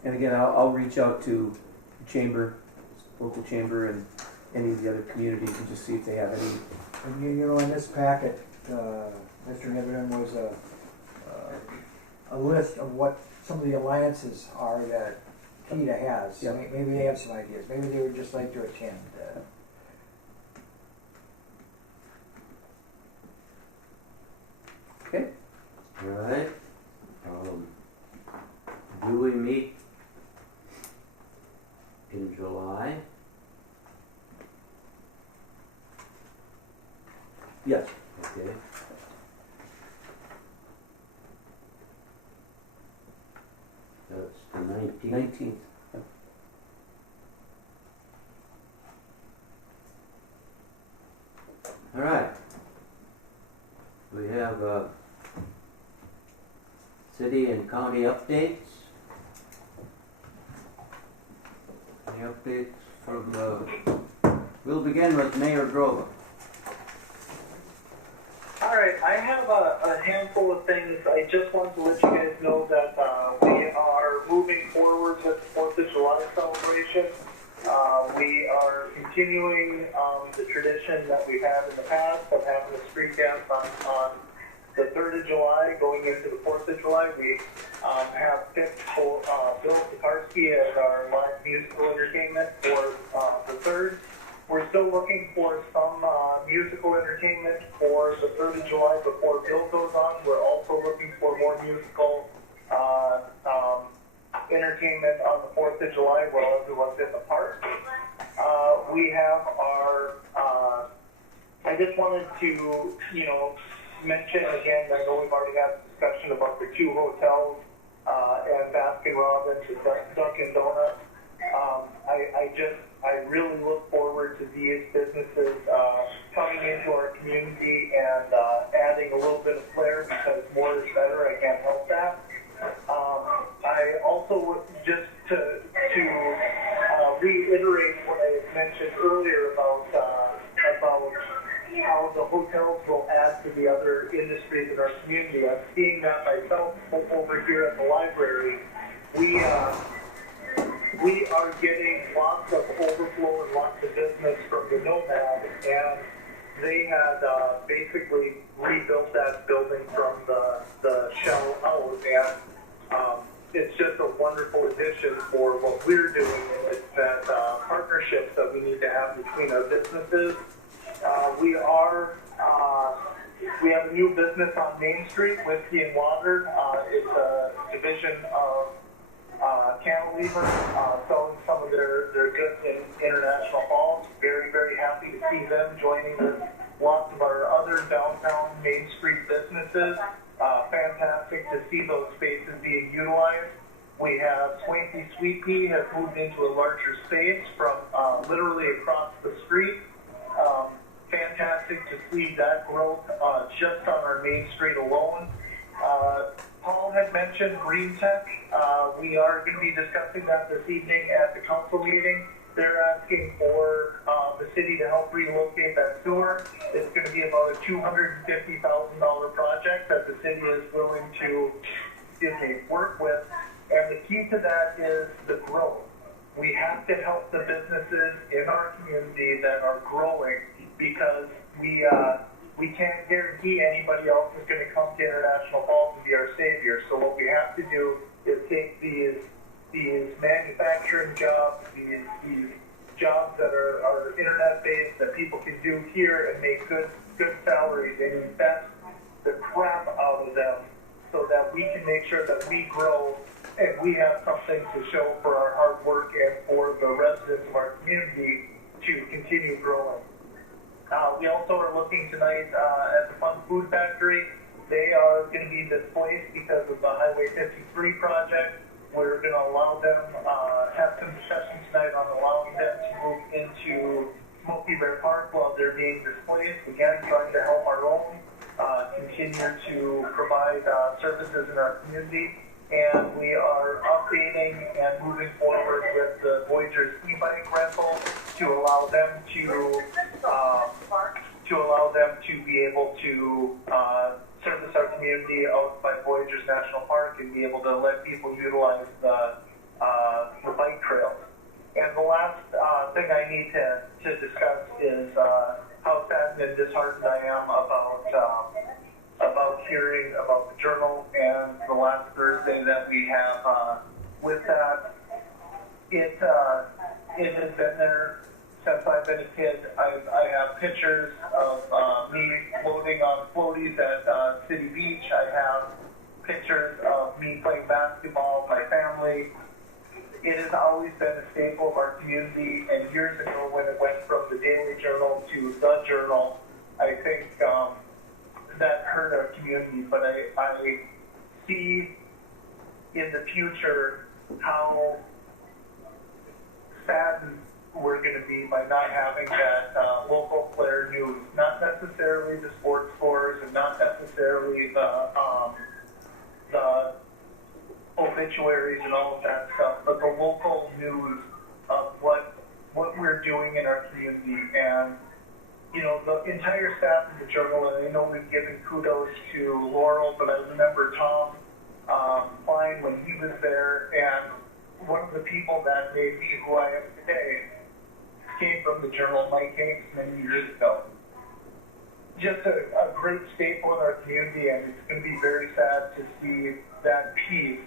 And again, I'll reach out to the chamber, local chamber, and any of the other communities and just see if they have any. And in this packet, Mr. Niven was a list of what some of the alliances are that Keda has. Yeah. Maybe they have some ideas. Maybe they would just like to attend. Okay. All right. Do we meet in July? Yes. Okay. That's the 19th. 19th. All right. We have city and county updates. Any updates from we'll begin with Mayor Grover. All right, I have a handful of things. I just wanted to let you guys know that we are moving forward with the 4th of July celebration. We are continuing the tradition that we've had in the past of having a street dance on the 3rd of July going into the 4th of July. We have picked Bill Pekarsky as our live musical entertainment for the 3rd. We're still looking for some musical entertainment for the 3rd of July before Bill goes on. We're also looking for more musical entertainment on the 4th of July while everyone's in the park. We have our, I just wanted to, mention again, I know we've already had a discussion about the 2 hotels and Baskin Robbins and Dunkin' Donuts. I really look forward to these businesses coming into our community and adding a little bit of flair because more is better. I can't help that. I also just to reiterate what I had mentioned earlier about how the hotels will add to the other industries in our community. I'm seeing that myself over here at the library. We are getting lots of overflow and lots of business from the Nomad, and they had basically rebuilt that building from the shell out, and it's just a wonderful addition for what we're doing. It's that partnerships that we need to have between our businesses. We have a new business on Main Street, Whiskey and Water. It's a division of Cantilever, selling some of their goods in International Falls. Very, very happy to see them joining with lots of our other downtown Main Street businesses. Fantastic to see those spaces being utilized. We have Swanky Sweet Pea has moved into a larger space from literally across the street. Fantastic to see that growth just on our Main Street alone. Paul had mentioned Green Tech. We are going to be discussing that this evening at the council meeting. They're asking for the city to help relocate that sewer. It's going to be about a $250,000 project that the city is willing to work with. And the key to that is the growth. We have to help the businesses in our community that are growing because we can't guarantee anybody else is going to come to International Falls and be our savior. So what we have to do is take these manufacturing jobs, these jobs that are internet-based that people can do here and make good salaries and invest the crap out of them so that we can make sure that we grow and we have something to show for our hard work and for the residents of our community to continue growing. We also are looking tonight at the Fun Food Factory. They are going to be displaced because of the Highway 53 project. We're going to allow them, have some discussion tonight on allowing them to move into Smoky Bear Park while they're being displaced. Again, trying to help our own, continue to provide services in our community. And we are updating and moving forward with the Voyager's e-bike rental to allow them to be able to service our community out by Voyager's National Park and be able to let people utilize the bike trails. And the last thing I need to discuss is how sad and disheartened I am about hearing about the journal and the last Thursday that we have with that. It has been there since I've been a kid. I have pictures of me floating on floaties at City Beach. I have pictures of me playing basketball with my family. It has always been a staple of our community, and years ago when it went from the Daily Journal to the Journal, I think that hurt our community, but I see in the future how saddened we're going to be by not having that local flair news. Not necessarily the sports scores and not necessarily the obituaries and all of that stuff, but the local news of what we're doing in our community. And you know, the entire staff of the Journal, and I know we've given kudos to Laurel, but I remember Tom Klein when he was there, and one of the people that made me who I am today came from the Journal, Mike Hanks, many years ago. Just a great staple in our community, and it's going to be very sad to see that piece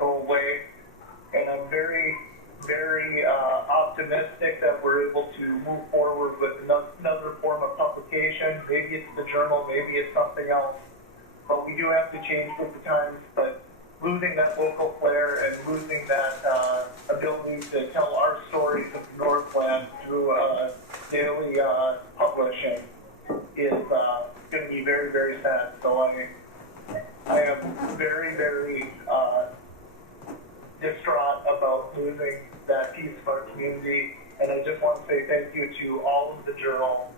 go away. And I'm very, very optimistic that we're able to move forward with another form of publication. Maybe it's the Journal, maybe it's something else. But we do have to change with the times. But losing that local flair and losing that ability to tell our stories of the Northland through daily publishing is going to be very, very sad. So I am very, very distraught about losing that piece of our community, and I just want to say thank you to all of the Journal,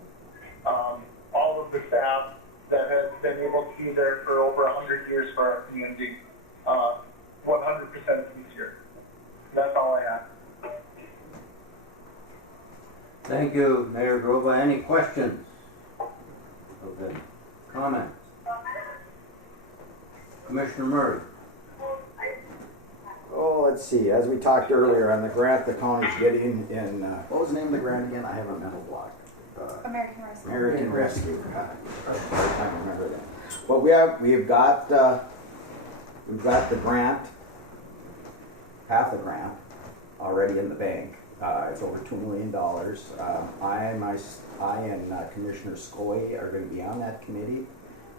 all of the staff that has been able to be there for over 100 years for our community, 100% sincere. That's all I have. Thank you, Mayor Grova. Any questions of the comments? Commissioner Murray. Oh, let's see. As we talked earlier on the grant the county's getting in, what was the name of the grant again? I have a mental block. American Rescue. American Rescue. I remember that. Well, we've got the grant, half the grant, already in the bank. It's over $2 million. I and Commissioner Scoy are going to be on that committee.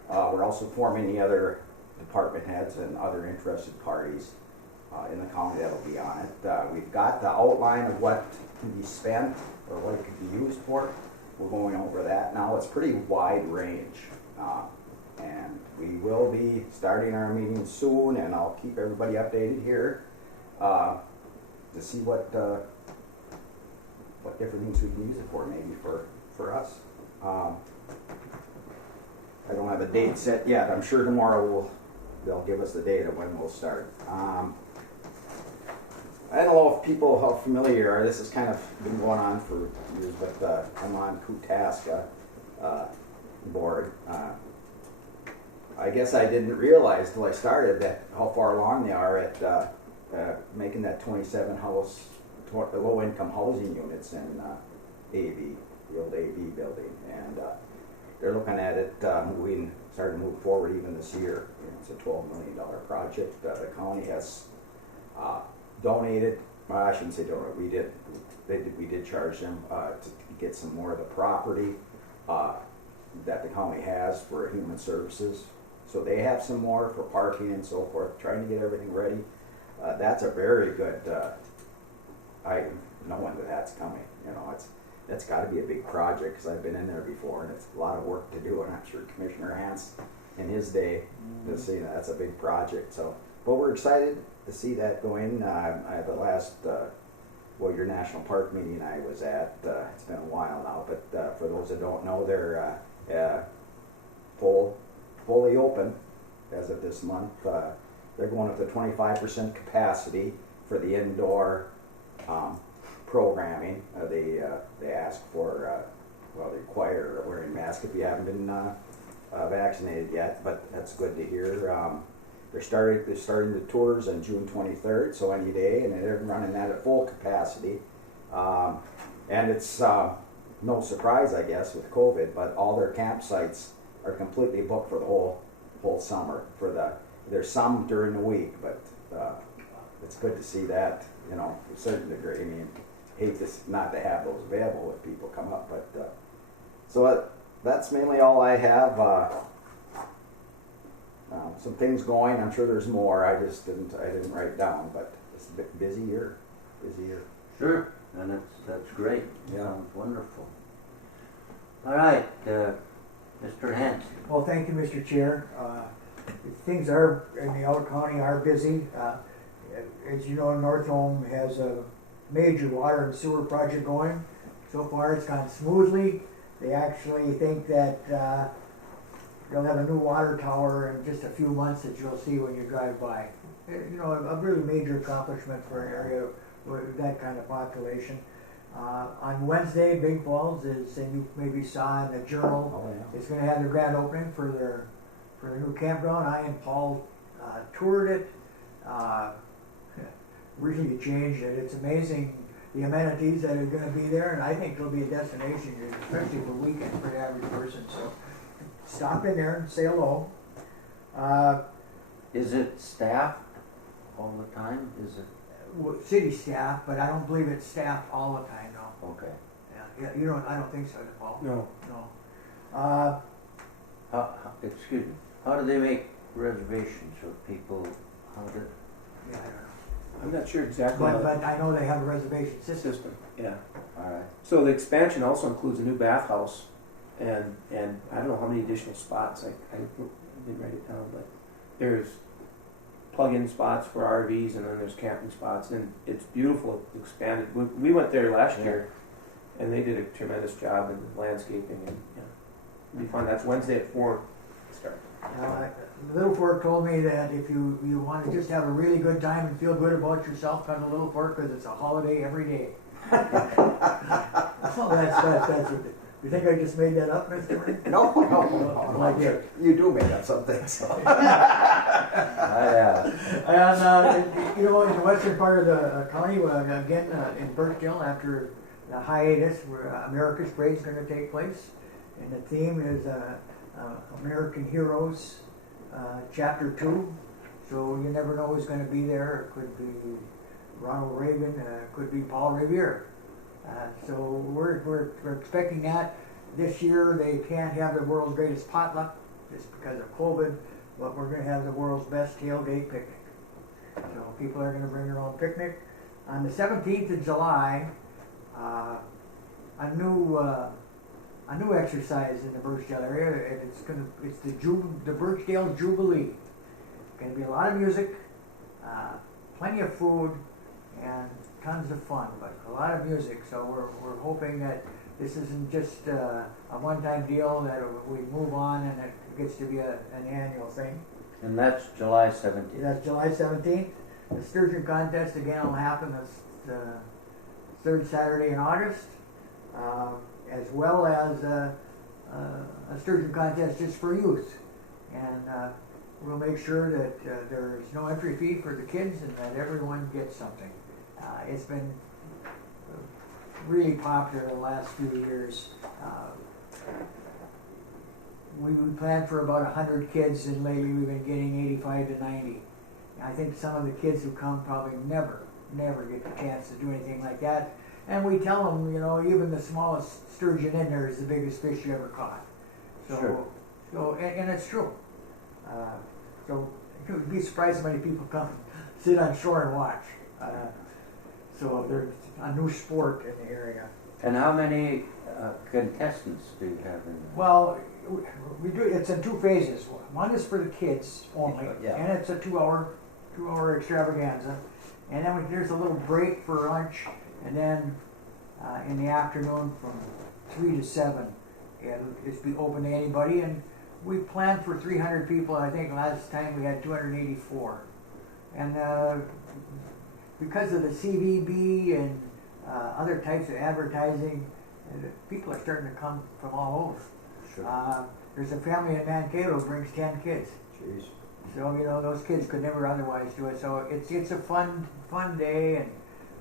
We're also forming the other department heads and other interested parties. in the county that'll be on it. We've got the outline of what can be spent or what it could be used for. We're going over that now. It's pretty wide range. And we will be starting our meeting soon, and I'll keep everybody updated here to see what different things we can use it for, maybe for us. I don't have a date set yet. I'm sure tomorrow they'll give us the date of when we'll start. I don't know if people how familiar are. This has kind of been going on for years, but I'm on Kutaska board. I guess I didn't realize till I started that how far along they are at making that 27 low-income housing units in AV, the old AV building, and they're looking at it starting to move forward even this year. It's a $12 million project. The county has donated. Well, I shouldn't say donated. We did charge them to get some more of the property that the county has for human services. So they have some more for parking and so forth, trying to get everything ready. That's a very good item, knowing that that's coming. That's got to be a big project because I've been in there before, and it's a lot of work to do. And I'm sure Commissioner Hans, in his day, to see that's a big project. So, but we're excited to see that go in. The last your national park meeting I was at, it's been a while now, but for those that don't know, they're fully open as of this month. They're going with a 25% capacity for the indoor programming. They ask for, they require wearing masks if you haven't been vaccinated yet, but that's good to hear. They're starting the tours on June 23rd, so any day, and they're running that at full capacity. And it's no surprise, I guess, with COVID, but all their campsites are completely booked for the whole summer. There's some during the week, but it's good to see that, to a certain degree. I mean, hate not to have those available if people come up, but so that's mainly all I have. Some things going. I'm sure there's more. I didn't write down, but it's a bit busy year. Sure, and that's great. Yeah. Sounds wonderful. All right, Mr. Hanson. Well, thank you, Mr. Chair. Things are in the Elk County are busy. As you know, North Home has a major water and sewer project going. So far, it's gone smoothly. They actually think that they'll have a new water tower in just a few months that you'll see when you drive by. A really major accomplishment for an area with that kind of population. On Wednesday, Big Falls is, and you maybe saw in the Journal, is going to have their grand opening for their new campground. I and Paul toured it. Really changed it. It's amazing the amenities that are going to be there, and I think it'll be a destination, especially for weekend for the average person. So stop in there and say hello. Is it staffed all the time? Is it? City staff, but I don't believe it's staffed all the time, no. Okay. Yeah, I don't think so, Paul. No. Excuse me. How do they make reservations for people? Yeah, I don't know. I'm not sure exactly. But I know they have a reservation system. Yeah. All right. So the expansion also includes a new bathhouse, and I don't know how many additional spots. I didn't write it down, but there's plug-in spots for RVs, and then there's camping spots, and it's beautiful. It's expanded. We went there last year, and they did a tremendous job in landscaping, and it'll be fun. That's Wednesday at 4. Start. Little Fork told me that if you want to just have a really good time and feel good about yourself, come to Little Fork because it's a holiday every day. So that's it. You think I just made that up, Mr. Ray? No, I did. You do make up something. So. And in the western part of the county, again in Birchville, after the hiatus, where America's Parade is going to take place, and the theme is American Heroes, Chapter 2. So you never know who's going to be there. It could be Ronald Reagan, it could be Paul Revere. So we're expecting that. This year they can't have the world's greatest potluck just because of COVID, but we're going to have the world's best tailgate picnic. So people are gonna bring their own picnic. On the 17th of July, a new exercise in the Birchdale area, and it's the Birchdale Jubilee. Gonna be a lot of music, plenty of food, and tons of fun, but a lot of music. So we're hoping that this isn't just a one-time deal, that we move on and it gets to be an annual thing. And that's July 17th. That's July 17th. The sturgeon contest again will happen the third Saturday in August, as well as a sturgeon contest just for youth. And we'll make sure that there's no entry fee for the kids and that everyone gets something. It's been really popular the last few years. We planned for about 100 kids, and lately we've been getting 85 to 90. I think some of the kids who come probably never get the chance to do anything like that. And we tell them, you know, even the smallest sturgeon in there is the biggest fish you ever caught. Sure. And it's true. So you'd be surprised how many people come and sit on shore and watch. So there's a new sport in the area. And how many contestants do you have in there? Well, we do. It's in two phases. One is for the kids only, Yeah. and it's a two-hour extravaganza. And then there's a little break for lunch, and then in the afternoon from 3 to 7, it's be open to anybody. And we planned for 300 people. I think last time we had 284, and because of the CVB and other types of advertising, people are starting to come from all over. Sure. There's a family in Mankato who brings 10 kids. Jeez. So, you know, those kids could never otherwise do it. So it's a fun day, and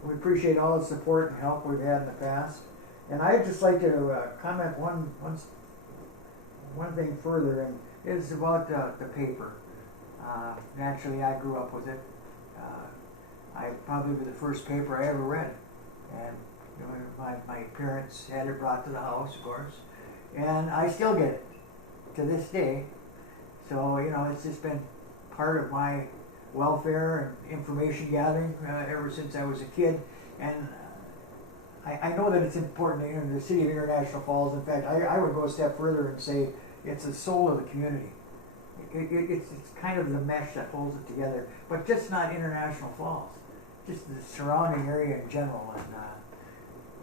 we appreciate all the support and help we've had in the past. And I'd just like to comment one thing further, and it's about the paper. Naturally, I grew up with it. I probably was the first paper I ever read. And you know, my parents had it brought to the house, of course. And I still get it to this day. So, you know, it's just been part of my welfare and information gathering ever since I was a kid. And I know that it's important in the city of International Falls. In fact, I would go a step further and say it's the soul of the community. It's kind of the mesh that holds it together, but just not International Falls, just the surrounding area in general.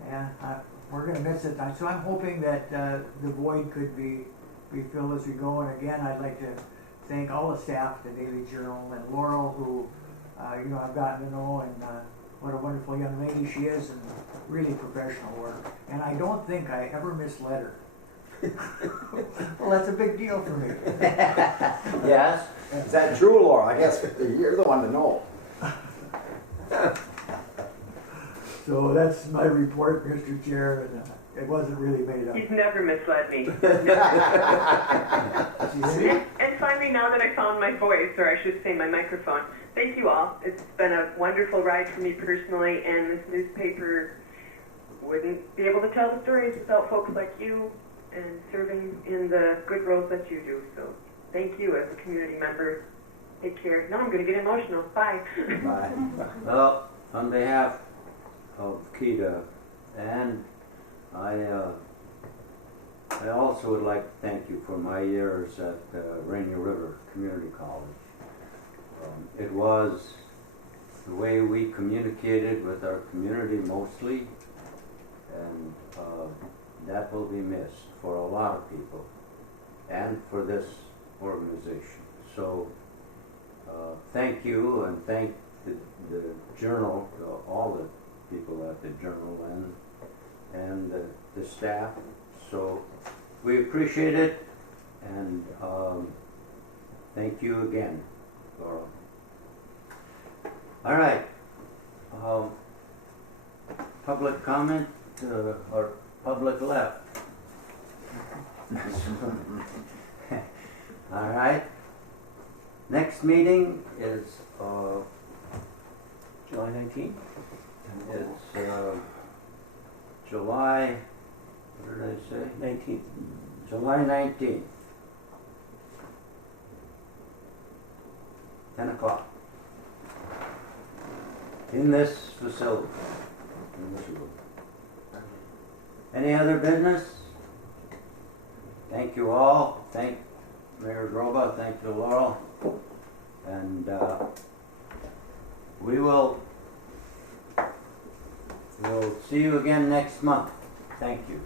And we're going to miss it. So I'm hoping that the void could be filled as we go. And again, I'd like to thank all the staff at the Daily Journal and Laurel, who you know, I've gotten to know, and what a wonderful young lady she is, and really professional work. And I don't think I ever misled her. Well, that's a big deal for me. Yes? Is that true, Laura? I guess you're the one to know. So that's my report, Mr. Chair, and it wasn't really made up. You've never misled me. And finally, now that I found my voice, or I should say my microphone, thank you all. It's been a wonderful ride for me personally, and this newspaper wouldn't be able to tell the stories without folks like you and serving in the good roles that you do. So thank you as a community member. Take care. Now I'm going to get emotional. Bye. Bye. Well, on behalf of Keda, and I also would like to thank you for my years at Rainier River Community College. It was the way we communicated with our community mostly, and that will be missed for a lot of people and for this organization. So thank you, and thank the Journal, all the people at the Journal, and the staff. So we appreciate it, and thank you again, Laura. All right. Public comment or public left? All right. Next meeting is July 19th? it's July, what did I say? 19th. July 19th. 10 o'clock. in this facility. In this room. Any other business? Thank you all. Thank Mayor Groba. Thank you, Laurel. And we'll see you again next month. Thank you.